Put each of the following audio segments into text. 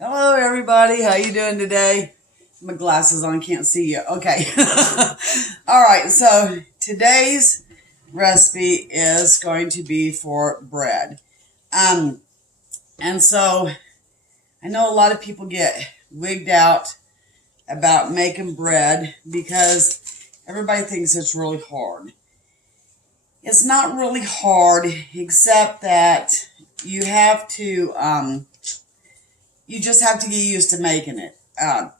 Hello, everybody. How you doing today? My glasses on, can't see you. Okay. All right. So today's recipe is going to be for bread. Um, and so I know a lot of people get wigged out about making bread because everybody thinks it's really hard. It's not really hard, except that you have to, you just have to get used to making it. Hang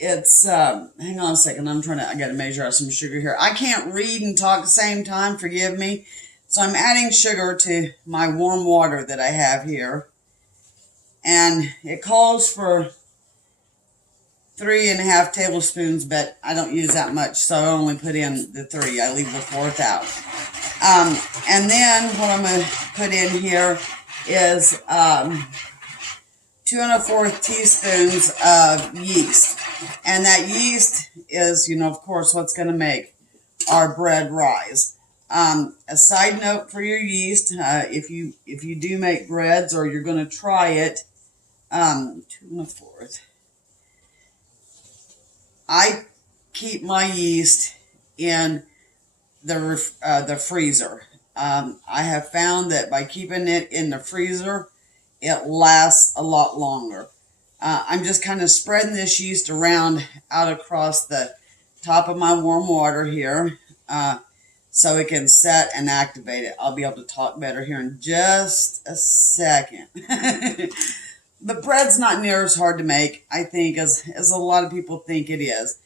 on a second, I gotta measure out some sugar here. I can't read and talk at the same time, forgive me. So I'm adding sugar to my warm water that I have here. And it calls for 3.5 tablespoons, but I don't use that much, so I only put in the 3. I leave the 4th out. And then what I'm gonna put in here is 2 teaspoons of yeast. And that yeast is, of course, what's going to make our bread rise. A side note for your yeast, if you do make breads or you're going to try it, 2 1/4. I keep my yeast in the freezer. I have found that by keeping it in the freezer, it lasts a lot longer. I'm just kind of spreading this yeast around out across the top of my warm water here so it can set and activate it. I'll be able to talk better here in just a second. But bread's not near as hard to make, I think, as a lot of people think it is.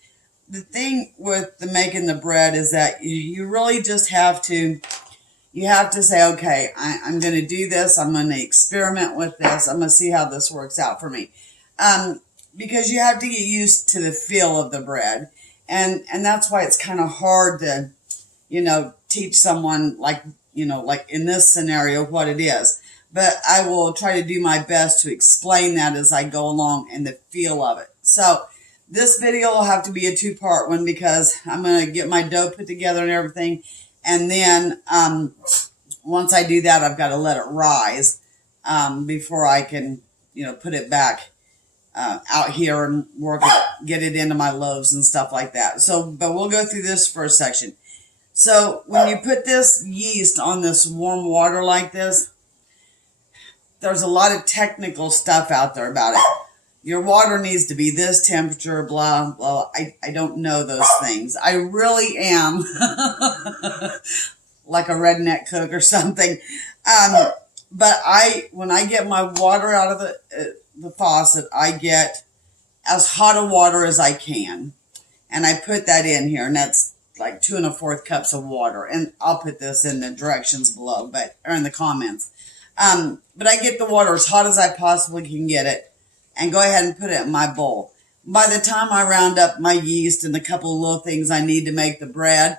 The thing with making the bread is that you really just have to say, okay, I'm going to do this. I'm going to experiment with this. I'm going to see how this works out for me. Because you have to get used to the feel of the bread. And that's why it's kind of hard to, teach someone like in this scenario what it is. But I will try to do my best to explain that as I go along and the feel of it. So this video will have to be a 2-part one because I'm going to get my dough put together and everything. And then once I do that, I've got to let it rise before I can, put it back out here and get it into my loaves and stuff like that. So, but we'll go through this first section. So when you put this yeast on this warm water like this, there's a lot of technical stuff out there about it. Your water needs to be this temperature, blah, blah. I don't know those things. I really am like a redneck cook or something. But when I get my water out of the faucet, I get as hot a water as I can. And I put that in here, and that's like 2 1/4 cups of water. And I'll put this in the directions below, or in the comments. But I get the water as hot as I possibly can get it and go ahead and put it in my bowl. By the time I round up my yeast and the couple of little things I need to make the bread,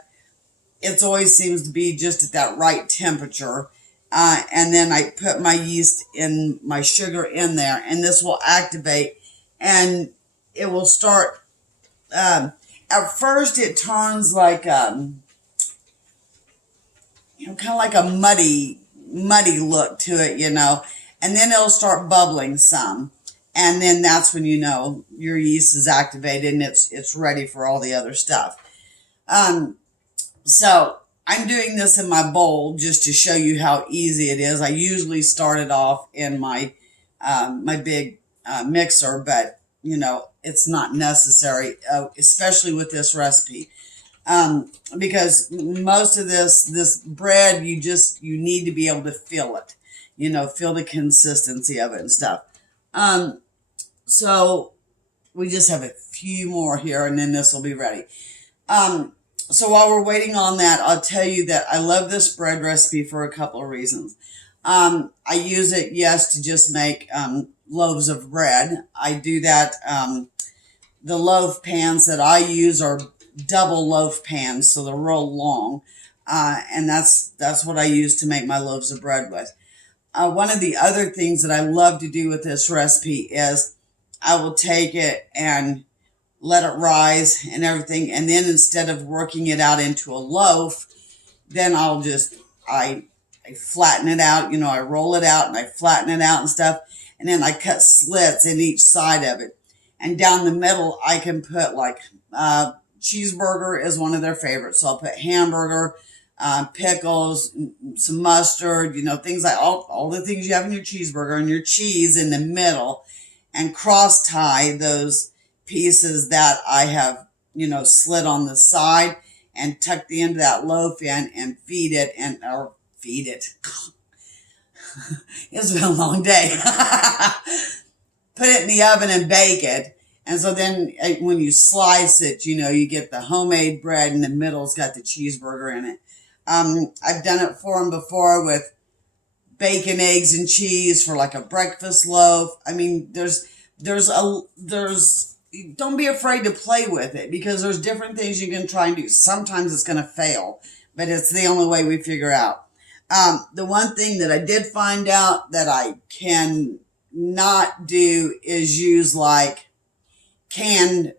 it always seems to be just at that right temperature. And then I put my yeast in, my sugar in there, and this will activate and it will start. At first it turns like, kind of like a muddy look to it, and then it'll start bubbling some. And then that's when your yeast is activated and it's ready for all the other stuff. So I'm doing this in my bowl just to show you how easy it is. I usually start it off in my my big mixer, but it's not necessary, especially with this recipe. Because most of this bread, you need to be able to feel it, feel the consistency of it and stuff. So we just have a few more here and then this will be ready. So while we're waiting on that, I'll tell you that I love this bread recipe for a couple of reasons. I use it, yes, to just make loaves of bread. I do that. The loaf pans that I use are double loaf pans, so they're real long. And that's what I use to make my loaves of bread with. One of the other things that I love to do with this recipe is I will take it and let it rise and everything. And then instead of working it out into a loaf, then I flatten it out. I roll it out and I flatten it out and stuff. and then I cut slits in each side of it. And down the middle, I can put like cheeseburger is one of their favorites. So I'll put hamburger, pickles, some mustard, things like all the things you have in your cheeseburger, and your cheese in the middle, and cross tie those pieces that I have, slit on the side, and tuck the end of that loaf in and feed it. It's been a long day. Put it in the oven and bake it. And so then when you slice it, you get the homemade bread, and the middle's got the cheeseburger in it. I've done it for them before with bacon, eggs, and cheese for like a breakfast loaf. I mean, don't be afraid to play with it, because there's different things you can try and do. Sometimes it's going to fail, but it's the only way we figure out. The one thing that I did find out that I can not do is use like canned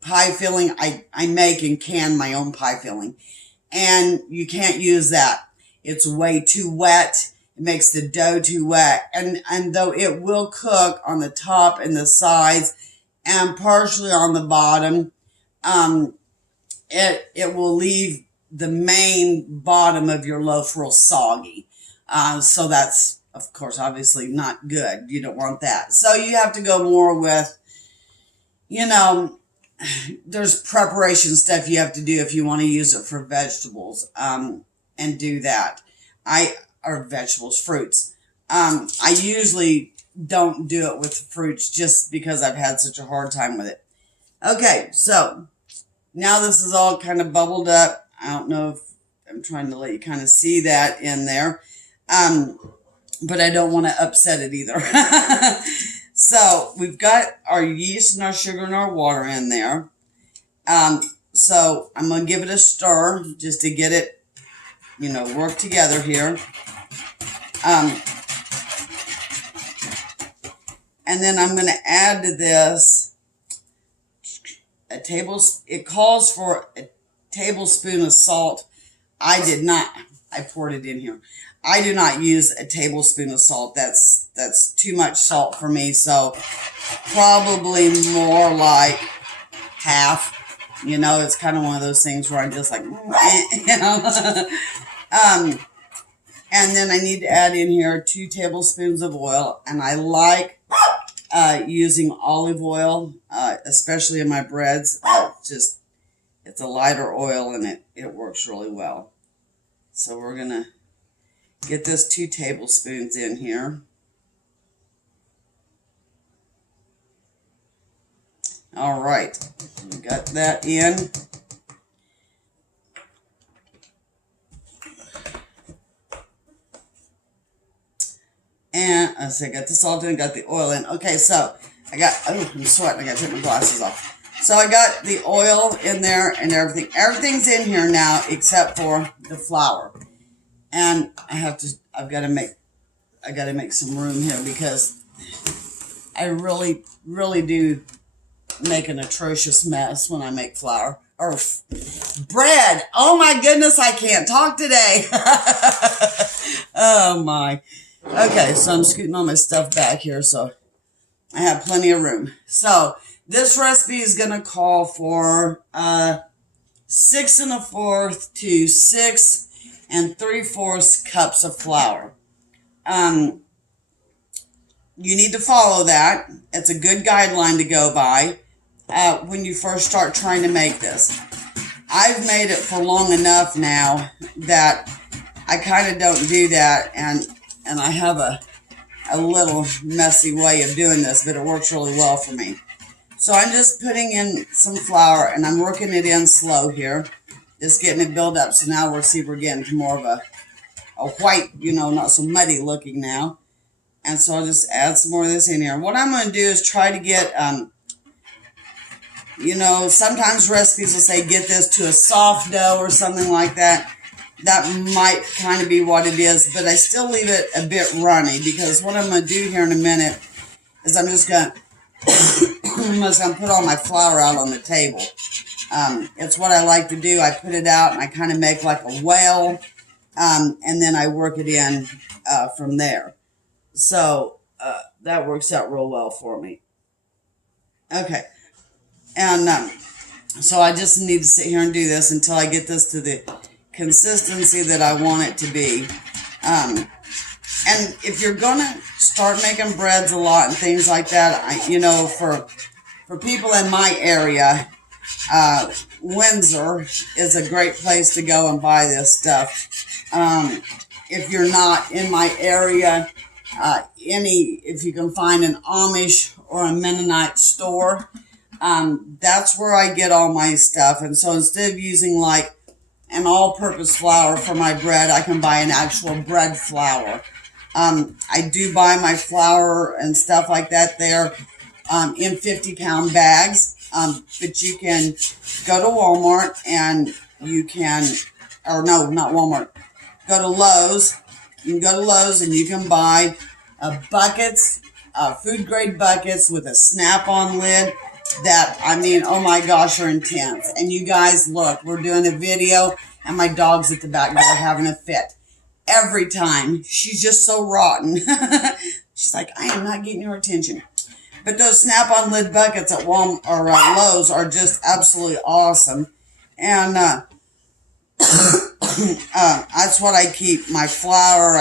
pie filling. I make and can my own pie filling, and you can't use that. It's way too wet. It makes the dough too wet, and though it will cook on the top and the sides and partially on the bottom, it will leave the main bottom of your loaf real soggy. So that's, of course, obviously not good. You don't want that. So you have to go more with, there's preparation stuff you have to do if you want to use it for vegetables, and do that. Or vegetables, fruits. I usually don't do it with fruits just because I've had such a hard time with it. Okay, so now this is all kind of bubbled up. I don't know if I'm trying to let you kind of see that in there. But I don't want to upset it either. So we've got our yeast and our sugar and our water in there. So I'm going to give it a stir just to get it, work together here. And then I'm going to add to this it calls for a tablespoon of salt. I poured it in here. I do not use a tablespoon of salt. That's too much salt for me. So probably more like half. It's kind of one of those things where I'm just like, and then I need to add in here 2 tablespoons of oil. And I like using olive oil, especially in my breads. It's a lighter oil, and it works really well. So we're going to get this 2 tablespoons in here. All right, we got that in. And I got the salt in, got the oil in. Okay, so I'm sweating. I got to take my glasses off. So I got the oil in there and everything. Everything's in here now except for the flour. And I've got to make some room here, because I really, really do make an atrocious mess when I make flour or bread. Oh my goodness, I can't talk today. Oh my. Okay, so I'm scooting all my stuff back here so I have plenty of room. So this recipe is going to call for 6 1/4 to 6 3/4 cups of flour. You need to follow that. It's a good guideline to go by when you first start trying to make this. I've made it for long enough now that I kind of don't do that, and I have a little messy way of doing this, but it works really well for me. So I'm just putting in some flour, and I'm working it in slow here, just getting it built up. So now we're getting to more of a white, not so muddy looking now. And so I'll just add some more of this in here. What I'm going to do is try to get, sometimes recipes will say get this to a soft dough or something like that. That might kind of be what it is, but I still leave it a bit runny, because what I'm going to do here in a minute is I'm just going to put all my flour out on the table. It's what I like to do. I put it out and I kind of make like a well, and then I work it in from there. So that works out real well for me. Okay. And so I just need to sit here and do this until I get this to the consistency that I want it to be. And if you're gonna start making breads a lot and things like that, for people in my area, Windsor is a great place to go and buy this stuff. If you're not in my area, if you can find an Amish or a Mennonite store, that's where I get all my stuff. And so instead of using like an all-purpose flour for my bread, I can buy an actual bread flour. I do buy my flour and stuff like that there in 50-pound bags. But you can go to Walmart and you can, or no, not Walmart. Go to Lowe's. You can go to Lowe's and you can buy buckets, food grade buckets with a snap-on lid that, oh my gosh, are intense. And you guys, look, we're doing a video and my dog's at the back door having a fit. Every time. She's just so rotten. She's like, I am not getting your attention. But those snap-on lid buckets at Walmart or Lowe's are just absolutely awesome. And that's what I keep my flour.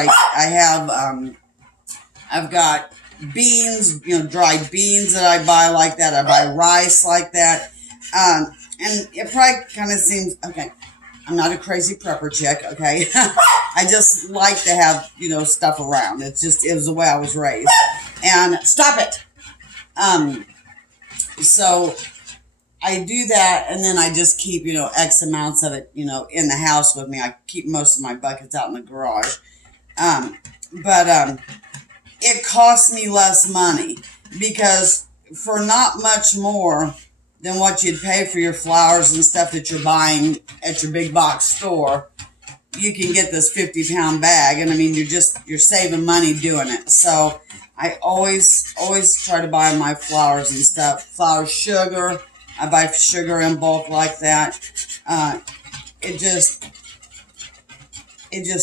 I've got beans, dried beans that I buy like that. I buy rice like that. And it probably kind of seems, okay, I'm not a crazy prepper chick, okay? I just like to have, stuff around. It was the way I was raised. And stop it. So I do that, and then I just keep, X amounts of it, in the house with me. I keep most of my buckets out in the garage. But it costs me less money because for not much more than what you'd pay for your flours and stuff that you're buying at your big box store, you can get this 50-pound bag. And you're saving money doing it. So I always try to buy my flours and stuff. Flour, sugar. I buy sugar in bulk like that. It just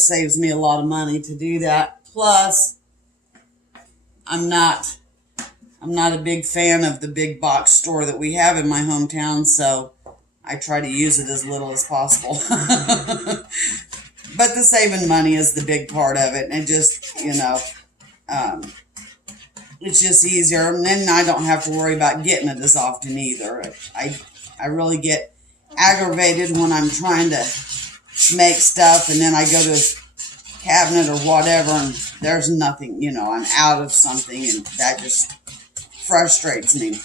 saves me a lot of money to do that. Plus, I'm not a big fan of the big box store that we have in my hometown, so I try to use it as little as possible. But the saving money is the big part of it, and it just, it's just easier, and then I don't have to worry about getting it as often either. I really get aggravated when I'm trying to make stuff, and then I go to a cabinet or whatever, and there's nothing, I'm out of something, and that just frustrates me.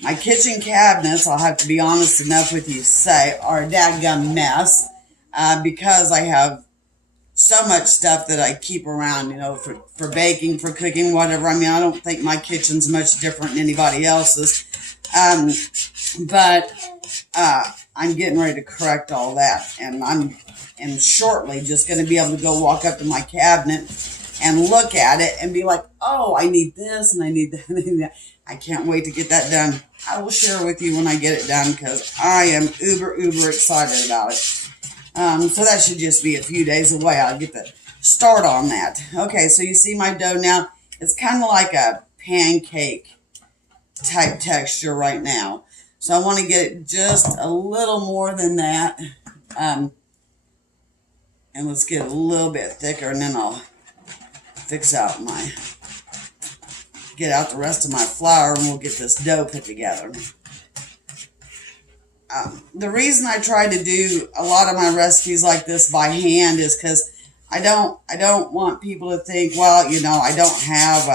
My kitchen cabinets, I'll have to be honest enough with you to say, are a dadgum mess, because I have so much stuff that I keep around, for baking, for cooking, whatever. I don't think my kitchen's much different than anybody else's. But I'm getting ready to correct all that. And I'm shortly just going to be able to go walk up to my cabinet and look at it and be like, oh, I need this and I need that. And I need that. I can't wait to get that done. I will share with you when I get it done because I am uber excited about it. So that should just be a few days away. I'll get the start on that. Okay, so you see my dough now. It's kind of like a pancake type texture right now. So I want to get it just a little more than that. And let's get it a little bit thicker, and then I'll get out the rest of my flour, and we'll get this dough put together. The reason I try to do a lot of my recipes like this by hand is because I don't want people to think, well, I don't have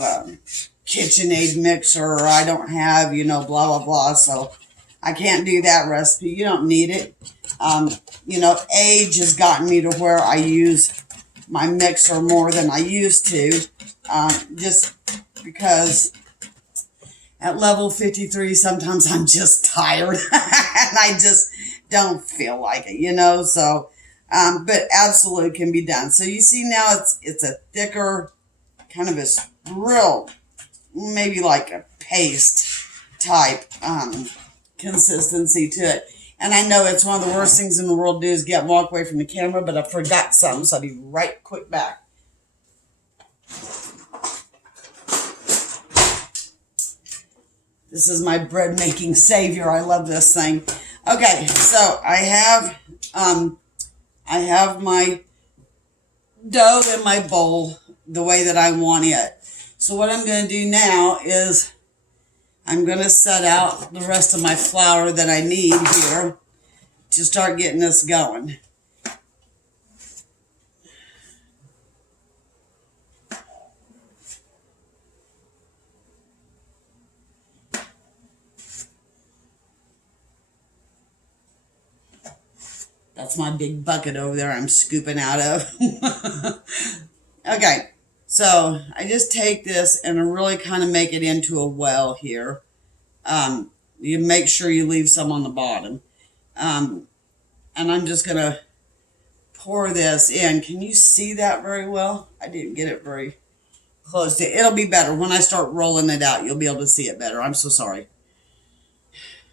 a KitchenAid mixer, or I don't have, blah, blah, blah. So I can't do that recipe. You don't need it. Age has gotten me to where I use my mixer more than I used to, just because at level 53, sometimes I'm just tired and I just don't feel like it, so, but absolutely can be done. So you see now it's a thicker, kind of a real, maybe like a paste type, consistency to it. And I know it's one of the worst things in the world to do is walk away from the camera, but I forgot something, so I'll be right quick back. This is my bread making savior. I love this thing. Okay, so I have my dough in my bowl the way that I want it. So what I'm going to do now is I'm going to set out the rest of my flour that I need here to start getting this going. That's my big bucket over there I'm scooping out of. Okay, so I just take this and I really kind of make it into a well here. You make sure you leave some on the bottom. And I'm just going to pour this in. Can you see that very well? I didn't get it very close to it. It'll be better. When I start rolling it out, you'll be able to see it better. I'm so sorry.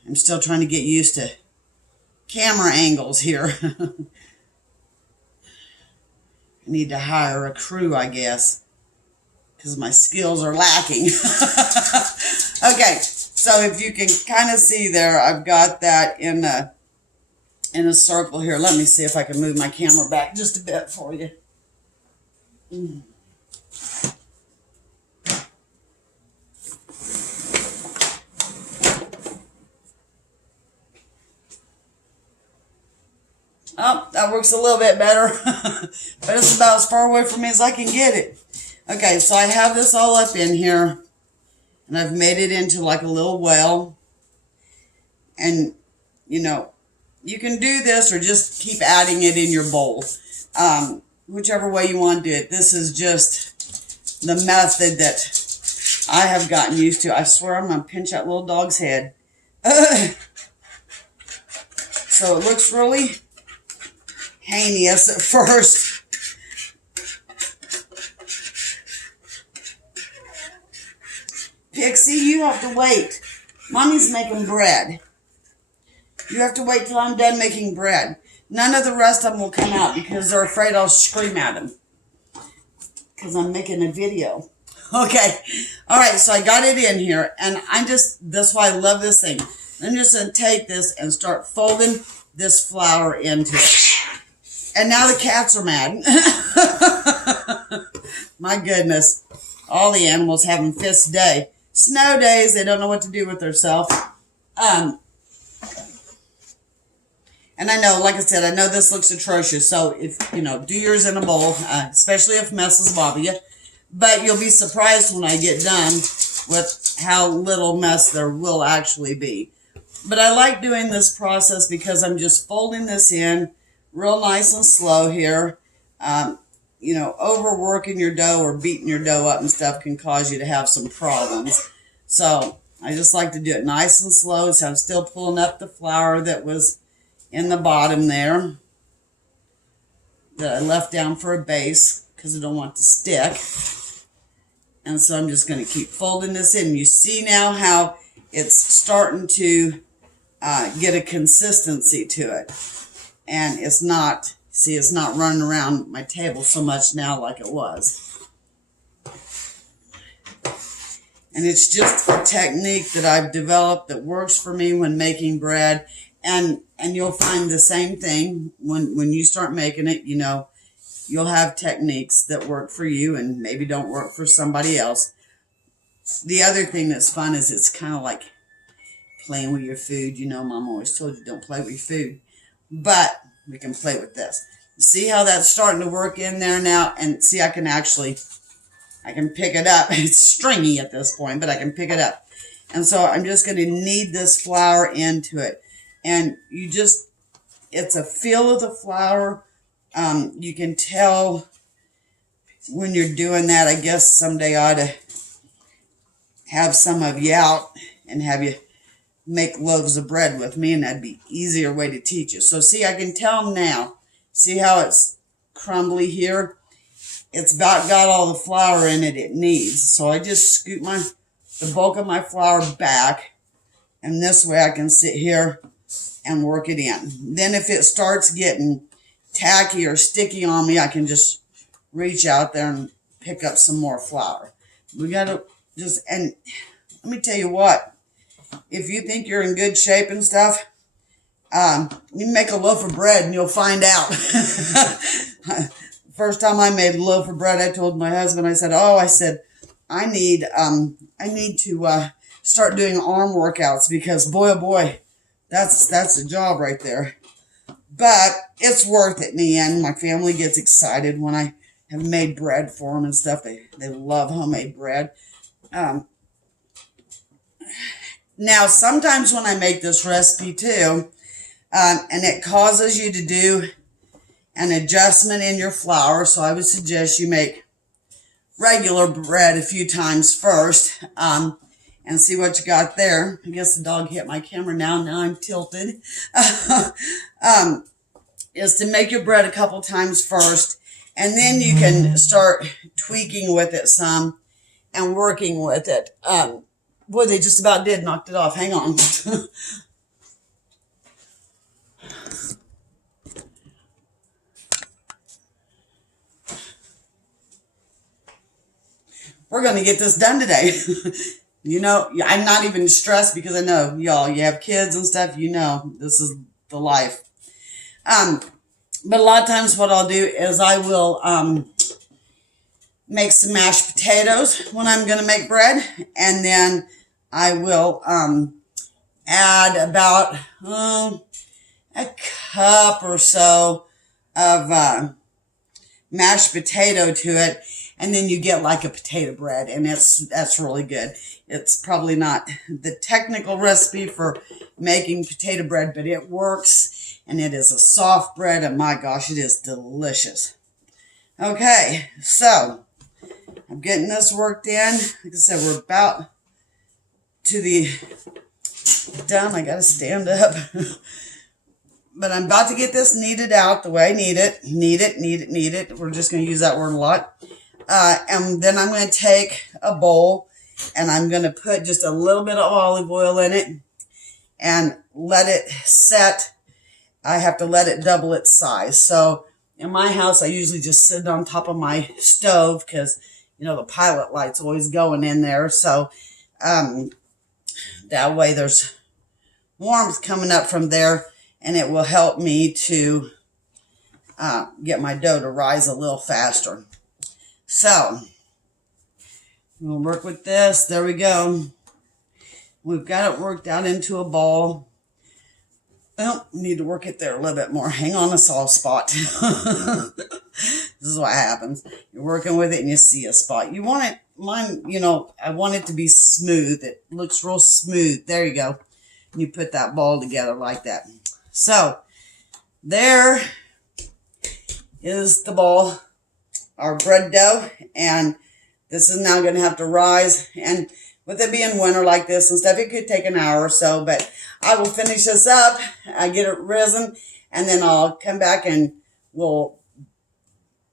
I'm still trying to get used to camera angles here. I need to hire a crew, I guess, because my skills are lacking. Okay, so if you can kind of see there, I've got that in a circle here. Let me see if I can move my camera back just a bit for you. Oh, that works a little bit better, but it's about as far away from me as I can get it. Okay, so I have this all up in here, and I've made it into like a little well. And, you know, you can do this or just keep adding it in your bowl, whichever way you want to do it. This is just the method that I have gotten used to. I swear I'm going to pinch that little dog's head. So it looks really heinous at first. Pixie, you have to wait. Mommy's making bread. You have to wait till I'm done making bread. None of the rest of them will come out because they're afraid I'll scream at them. Because I'm making a video. Okay. All right, so I got it in here. And that's why I love this thing. I'm just going to take this and start folding this flour into it. And now the cats are mad. My goodness. All the animals having fist day. Snow days, they don't know what to do with themselves. And I know, like I said, I know this looks atrocious. So, if do yours in a bowl, especially if messes bother you. But you'll be surprised when I get done with how little mess there will actually be. But I like doing this process because I'm just folding this in real nice and slow here. Overworking your dough or beating your dough up and stuff can cause you to have some problems. So I just like to do it nice and slow. So I'm still pulling up the flour that was in the bottom there that I left down for a base because I don't want it to stick. And so I'm just going to keep folding this in. You see now how it's starting to get a consistency to it. And it's not running around my table so much now like it was. And it's just a technique that I've developed that works for me when making bread. And you'll find the same thing when you start making it, you'll have techniques that work for you and maybe don't work for somebody else. The other thing that's fun is it's kind of like playing with your food. Mom always told you don't play with your food. But we can play with this. See how that's starting to work in there now? And see, I can pick it up. It's stringy at this point, but I can pick it up. And so I'm just going to knead this flour into it. And it's a feel of the flour. You can tell when you're doing that. I guess someday I ought to have some of you out and have you make loaves of bread with me, and that'd be easier way to teach you. So see, I can tell them now. See how it's crumbly here? It's about got all the flour in it needs. So I just scoop the bulk of my flour back, and this way I can sit here and work it in. Then if it starts getting tacky or sticky on me, I can just reach out there and pick up some more flour. We got to and let me tell you what, if you think you're in good shape and stuff, you make a loaf of bread and you'll find out. First time I made a loaf of bread, I told my husband, I said, I need to start doing arm workouts because boy, oh boy, that's a job right there. But it's worth it in the end. My family gets excited when I have made bread for them and stuff. They love homemade bread. Now, sometimes when I make this recipe too, and it causes you to do an adjustment in your flour, so I would suggest you make regular bread a few times first, and see what you got there. I guess the dog hit my camera now I'm tilted. Is to make your bread a couple times first, and then you can start tweaking with it some and working with it. Boy, they just about did knocked it off. Hang on. We're going to get this done today. You know, I'm not even stressed because I know, y'all, you have kids and stuff, you know, this is the life. But a lot of times what I'll do is I will make some mashed potatoes when I'm going to make bread. And then I will add about a cup or so of mashed potato to it. And then you get like a potato bread, and that's really good. It's probably not the technical recipe for making potato bread, but it works, and it is a soft bread, and my gosh, it is delicious. Okay, so I'm getting this worked in. Like I said, we're about to the done. I got to stand up. But I'm about to get this kneaded out the way I need it. Knead it. We're just going to use that word a lot. And then I'm going to take a bowl and I'm going to put just a little bit of olive oil in it and let it set. I have to let it double its size. So in my house, I usually just sit on top of my stove because, you know, the pilot light's always going in there. So that way there's warmth coming up from there, and it will help me to get my dough to rise a little faster. So, we'll work with this. There we go. We've got it worked out into a ball. Oh, need to work it there a little bit more. Hang on a soft spot. This is what happens. You're working with it and you see a spot. You want it, mine, you know, I want it to be smooth. It looks real smooth. There you go. And you put that ball together like that. So, there is the ball. Our bread dough, and this is now going to have to rise, and with it being winter like this and stuff, it could take an hour or so, but I will finish this up, I get it risen, and then I'll come back and we'll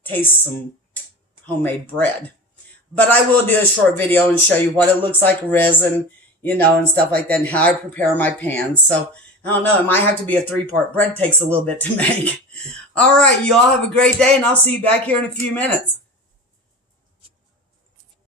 taste some homemade bread. But I will do a short video and show you what it looks like risen, you know, and stuff like that, and how I prepare my pans. So I don't know, it might have to be a 3-part. Bread takes a little bit to make. All right, you all have a great day, and I'll see you back here in a few minutes.